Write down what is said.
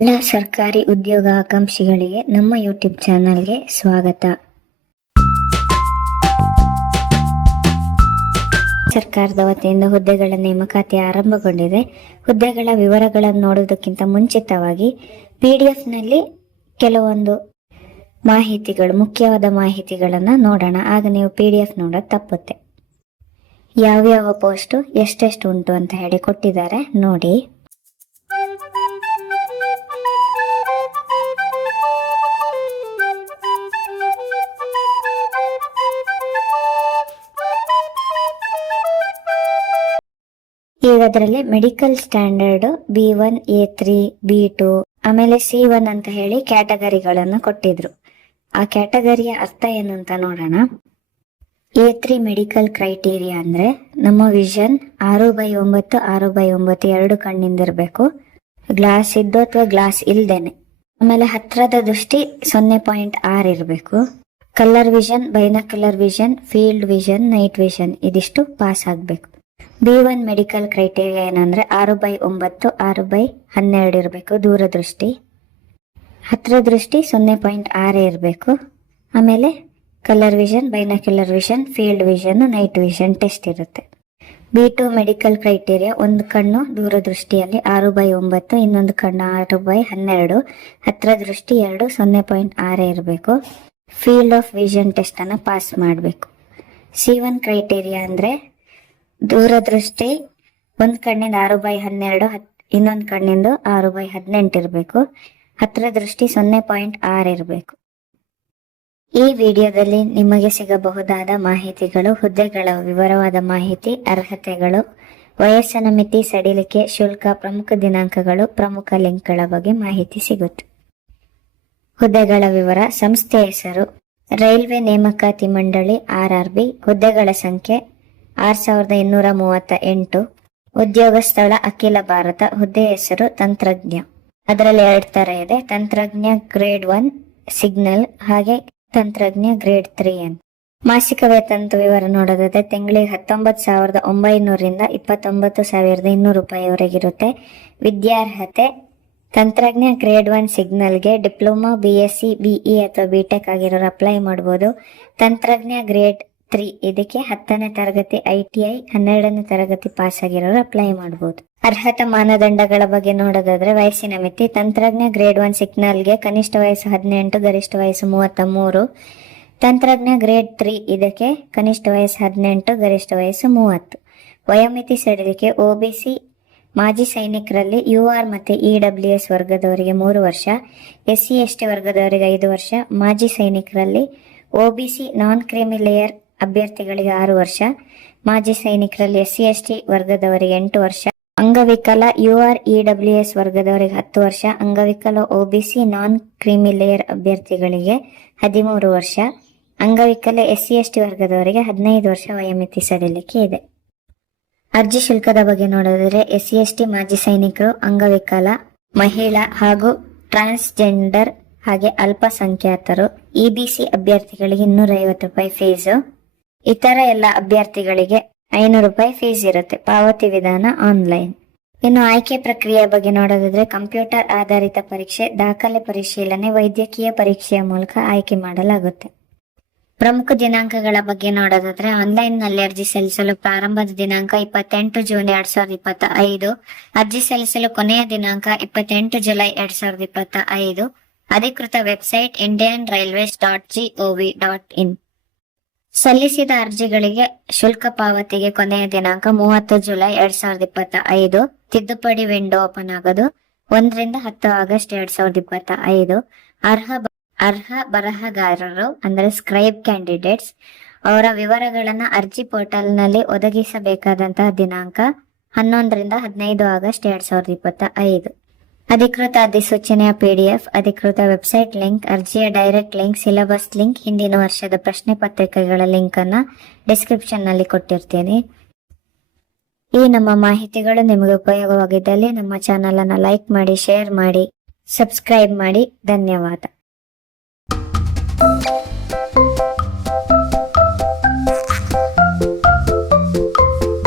ಎಲ್ಲ ಸರ್ಕಾರಿ ಉದ್ಯೋಗ ಆಕಾಂಕ್ಷಿಗಳಿಗೆ ನಮ್ಮ ಯೂಟ್ಯೂಬ್ ಚಾನಲ್ಗೆ ಸ್ವಾಗತ. ಸರ್ಕಾರದ ವತಿಯಿಂದ ಹುದ್ದೆಗಳ ನೇಮಕಾತಿ ಆರಂಭಗೊಂಡಿದೆ. ಹುದ್ದೆಗಳ ವಿವರಗಳನ್ನು ನೋಡುವುದಕ್ಕಿಂತ ಮುಂಚಿತವಾಗಿ PDF ನಲ್ಲಿ ಕೆಲವೊಂದು ಮಾಹಿತಿಗಳು, ಮುಖ್ಯವಾದ ಮಾಹಿತಿಗಳನ್ನು ನೋಡೋಣ. ಆಗ ನೀವು PDF ನೋಡೋದು ತಪ್ಪುತ್ತೆ. ಯಾವ್ಯಾವ ಪೋಸ್ಟು ಎಷ್ಟೆಷ್ಟು ಉಂಟು ಅಂತ ಹೇಳಿ ಕೊಟ್ಟಿದ್ದಾರೆ ನೋಡಿ. ಈಗ ಅದರಲ್ಲಿ medical standard B1, A3, B2 ಆಮೇಲೆ C1 ಅಂತ ಹೇಳಿ ಕ್ಯಾಟಗರಿಗಳನ್ನು ಕೊಟ್ಟಿದ್ರು. ಆ ಕ್ಯಾಟಗರಿಯ ಅರ್ಥ ಏನು ಅಂತ ನೋಡೋಣ. A3 ಮೆಡಿಕಲ್ ಕ್ರೈಟೀರಿಯಾ ಅಂದ್ರೆ ನಮ್ಮ ವಿಷನ್ 6/9, 6/9 ಎರಡು ಕಣ್ಣಿಂದಿರ್ಬೇಕು, ಗ್ಲಾಸ್ ಇದ್ದು ಅಥವಾ ಗ್ಲಾಸ್ ಇಲ್ದೇನೆ. ಆಮೇಲೆ ಹತ್ರದ ದೃಷ್ಟಿ 0.6 ಇರಬೇಕು. Colour vision, binocular vision, field vision, night vision ಇದಿಷ್ಟು ಪಾಸ್ ಆಗ್ಬೇಕು. B1 ಮೆಡಿಕಲ್ ಕ್ರೈಟೀರಿಯಾ ಏನಂದ್ರೆ 6/9, 6/12 ಇರಬೇಕು ದೂರದೃಷ್ಟಿ. ಹತ್ತಿರ ದೃಷ್ಟಿ 0.6 ಇರಬೇಕು. ಆಮೇಲೆ colour vision, binocular vision, field vision, night vision test ಇರುತ್ತೆ. B2 ಮೆಡಿಕಲ್ ಕ್ರೈಟೀರಿಯಾ ಒಂದು ಕಣ್ಣು ದೂರದೃಷ್ಟಿಯಲ್ಲಿ 6/9, ಇನ್ನೊಂದು ಕಣ್ಣು 6/12, ಹತ್ತಿರ ದೃಷ್ಟಿ 2 0.6 ಇರಬೇಕು. ಫೀಲ್ಡ್ ಆಫ್ ವಿಷನ್ ಟೆಸ್ಟ್ ಅನ್ನ ಪಾಸ್ ಮಾಡಬೇಕು. C1 ಕ್ರೈಟೀರಿಯಾ ಅಂದ್ರೆ ದೂರದೃಷ್ಟಿ ಒಂದ್ ಕಣ್ಣಿಂದ 6/12, ಇನ್ನೊಂದು ಕಣ್ಣಿಂದ 6/18 ಇರಬೇಕು. ಹತ್ತಿರ ದೃಷ್ಟಿ 0.6 ಇರಬೇಕು. ಈ ವಿಡಿಯೋದಲ್ಲಿ ನಿಮಗೆ ಸಿಗಬಹುದಾದ ಮಾಹಿತಿಗಳು: ಹುದ್ದೆಗಳ ವಿವರವಾದ ಮಾಹಿತಿ, ಅರ್ಹತೆಗಳು, ವಯಸ್ಸಿನ ಮಿತಿ, ಸಡಿಲಿಕೆ, ಶುಲ್ಕ, ಪ್ರಮುಖ ದಿನಾಂಕಗಳು, ಪ್ರಮುಖ ಲಿಂಕ್ಗಳ ಬಗ್ಗೆ ಮಾಹಿತಿ ಸಿಗುತ್ತೆ. ಹುದ್ದೆಗಳ ವಿವರ. ಸಂಸ್ಥೆ ಹೆಸರು ರೈಲ್ವೆ ನೇಮಕಾತಿ ಮಂಡಳಿ RRB. ಹುದ್ದೆಗಳ ಸಂಖ್ಯೆ 6238. ಉದ್ಯೋಗ ಸ್ಥಳ ಅಖಿಲ ಭಾರತ. ಹುದ್ದೆ ಹೆಸರು ತಂತ್ರಜ್ಞ. ಅದರಲ್ಲಿ 2 ತರ ಇದೆ: ತಂತ್ರಜ್ಞ ಗ್ರೇಡ್ 1 ಸಿಗ್ನಲ್, ಹಾಗೆ ತಂತ್ರಜ್ಞ ಗ್ರೇಡ್ 3 ಅಂತ. ಮಾಸಿಕ ವೇತನದ ವಿವರ ನೋಡೋದಾದ್ರೆ ತಿಂಗಳಿಗೆ 19,900 29,200 ರೂಪಾಯಿವರೆಗಿರುತ್ತೆ. ವಿದ್ಯಾರ್ಹತೆ: ತಂತ್ರಜ್ಞ ಗ್ರೇಡ್ 1 ಸಿಗ್ನಲ್ಗೆ ಡಿಪ್ಲೊಮಾ, BSc, BE ಅಥವಾ BTech ಆಗಿರೋರು ಅಪ್ಲೈ ಮಾಡಬಹುದು. ತಂತ್ರಜ್ಞ ಗ್ರೇಡ್ 3 ಇದಕ್ಕೆ 10ನೇ ತರಗತಿ ITI, 12ನೇ ತರಗತಿ ಪಾಸ್ ಆಗಿರೋರು ಅಪ್ಲೈ ಮಾಡಬಹುದು. ಅರ್ಹತಾ ಮಾನದಂಡಗಳ ಬಗ್ಗೆ ನೋಡೋದಾದ್ರೆ ವಯಸ್ಸಿನ ಮಿತಿ: ತಂತ್ರಜ್ಞ ಗ್ರೇಡ್ 1 ಸಿಗ್ನಲ್ಗೆ ಕನಿಷ್ಠ ವಯಸ್ಸು 18, ಗರಿಷ್ಠ ವಯಸ್ಸು 33. ತಂತ್ರಜ್ಞ ಗ್ರೇಡ್ 3 ಇದಕ್ಕೆ ಕನಿಷ್ಠ ವಯಸ್ಸು 18, ಗರಿಷ್ಠ ವಯಸ್ಸು 30. ವಯೋಮಿತಿ ಸಡಿಲಿಕೆ: OBC ಮಾಜಿ ಸೈನಿಕರಲ್ಲಿ UR ಮತ್ತೆ EWS ವರ್ಗದವರಿಗೆ 3 ವರ್ಷ, SC ST ವರ್ಗದವರಿಗೆ 5 ವರ್ಷ, ಮಾಜಿ ಸೈನಿಕರಲ್ಲಿ OBC ನಾನ್ ಕ್ರೀಮಿ ಲೇಯರ್ ಅಭ್ಯರ್ಥಿಗಳಿಗೆ 6 ವರ್ಷ, ಮಾಜಿ ಸೈನಿಕರಲ್ಲಿ SC ST ವರ್ಗದವರಿಗೆ 8 ವರ್ಷ, ಅಂಗವಿಕಲ UR EWS ವರ್ಗದವರಿಗೆ 10 ವರ್ಷ, ಅಂಗವಿಕಲ OBC ನಾನ್ ಕ್ರೀಮಿ ಲೇಯರ್ ಅಭ್ಯರ್ಥಿಗಳಿಗೆ 13 ವರ್ಷ, ಅಂಗವಿಕಲ SC ST ವರ್ಗದವರಿಗೆ 15 ವರ್ಷ ವಯೋಮಿತಿ ಸಡಿಲಿಕೆ ಇದೆ. ಅರ್ಜಿ ಶುಲ್ಕದ ಬಗ್ಗೆ ನೋಡೋದಾದ್ರೆ SC ST ಮಾಜಿ ಸೈನಿಕರು, ಅಂಗವಿಕಲ, ಮಹಿಳಾ ಹಾಗೂ ಟ್ರಾನ್ಸ್ಜೆಂಡರ್ ಹಾಗೆ ಅಲ್ಪಸಂಖ್ಯಾತರು, EBC ಅಭ್ಯರ್ಥಿಗಳಿಗೆ 250 ರೂಪಾಯಿ ಫೀಸು. ಇತರ ಎಲ್ಲ ಅಭ್ಯರ್ಥಿಗಳಿಗೆ 500 ರೂಪಾಯಿ ಫೀಸ್ ಇರುತ್ತೆ. ಪಾವತಿ ವಿಧಾನ ಆನ್ಲೈನ್. ಇನ್ನು ಆಯ್ಕೆ ಪ್ರಕ್ರಿಯೆ ಬಗ್ಗೆ ನೋಡೋದಾದ್ರೆ ಕಂಪ್ಯೂಟರ್ ಆಧಾರಿತ ಪರೀಕ್ಷೆ, ದಾಖಲೆ ಪರಿಶೀಲನೆ, ವೈದ್ಯಕೀಯ ಪರೀಕ್ಷೆಯ ಮೂಲಕ ಆಯ್ಕೆ ಮಾಡಲಾಗುತ್ತೆ. ಪ್ರಮುಖ ದಿನಾಂಕಗಳ ಬಗ್ಗೆ ನೋಡೋದಾದ್ರೆ ಆನ್ಲೈನ್ ನಲ್ಲಿ ಅರ್ಜಿ ಸಲ್ಲಿಸಲು ಪ್ರಾರಂಭದ ದಿನಾಂಕ 28 ಜೂನ್ 2025. ಅರ್ಜಿ ಸಲ್ಲಿಸಲು ಕೊನೆಯ ದಿನಾಂಕ 28 ಜುಲೈ 2025. ಅಧಿಕೃತ ವೆಬ್ಸೈಟ್ indianrailways.gov.in. ಸಲ್ಲಿಸಿದ ಅರ್ಜಿಗಳಿಗೆ ಶುಲ್ಕ ಪಾವತಿಗೆ ಕೊನೆಯ ದಿನಾಂಕ 30 ಜುಲೈ 2025. ತಿದ್ದುಪಡಿ ವಿಂಡೋ ಓಪನ್ ಆಗೋದು 1 ರಿಂದ 10 ಆಗಸ್ಟ್ 2025. ಅರ್ಹ ಬರಹಗಾರರು ಅಂದ್ರೆ ಸ್ಕ್ರೈಬ್ ಕ್ಯಾಂಡಿಡೇಟ್ಸ್ ಅವರ ವಿವರಗಳನ್ನ ಅರ್ಜಿ ಪೋರ್ಟಲ್ ನಲ್ಲಿ ಒದಗಿಸಬೇಕಾದಂತಹ ದಿನಾಂಕ 11 ರಿಂದ 15 ಆಗಸ್ಟ್ 2025. ಅಧಿಕೃತ ಅಧಿಸೂಚನೆಯ PDF, ಅಧಿಕೃತ ವೆಬ್ಸೈಟ್ ಲಿಂಕ್, ಅರ್ಜಿಯ ಡೈರೆಕ್ಟ್ ಲಿಂಕ್, ಸಿಲೆಬಸ್ ಲಿಂಕ್, ಹಿಂದಿನ ವರ್ಷದ ಪ್ರಶ್ನೆ ಪತ್ರಿಕೆಗಳ ಲಿಂಕ್ ಅನ್ನ ಡಿಸ್ಕ್ರಿಪ್ಷನ್ ನಲ್ಲಿ ಕೊಟ್ಟಿರ್ತೀನಿ. ಈ ನಮ್ಮ ಮಾಹಿತಿಗಳು ನಿಮಗೆ ಉಪಯೋಗವಾಗಿದ್ದಲ್ಲಿ ನಮ್ಮ ಚಾನಲ್ ಅನ್ನ ಲೈಕ್ ಮಾಡಿ, ಶೇರ್ ಮಾಡಿ, ಸಬ್ಸ್ಕ್ರೈಬ್ ಮಾಡಿ. ಧನ್ಯವಾದ.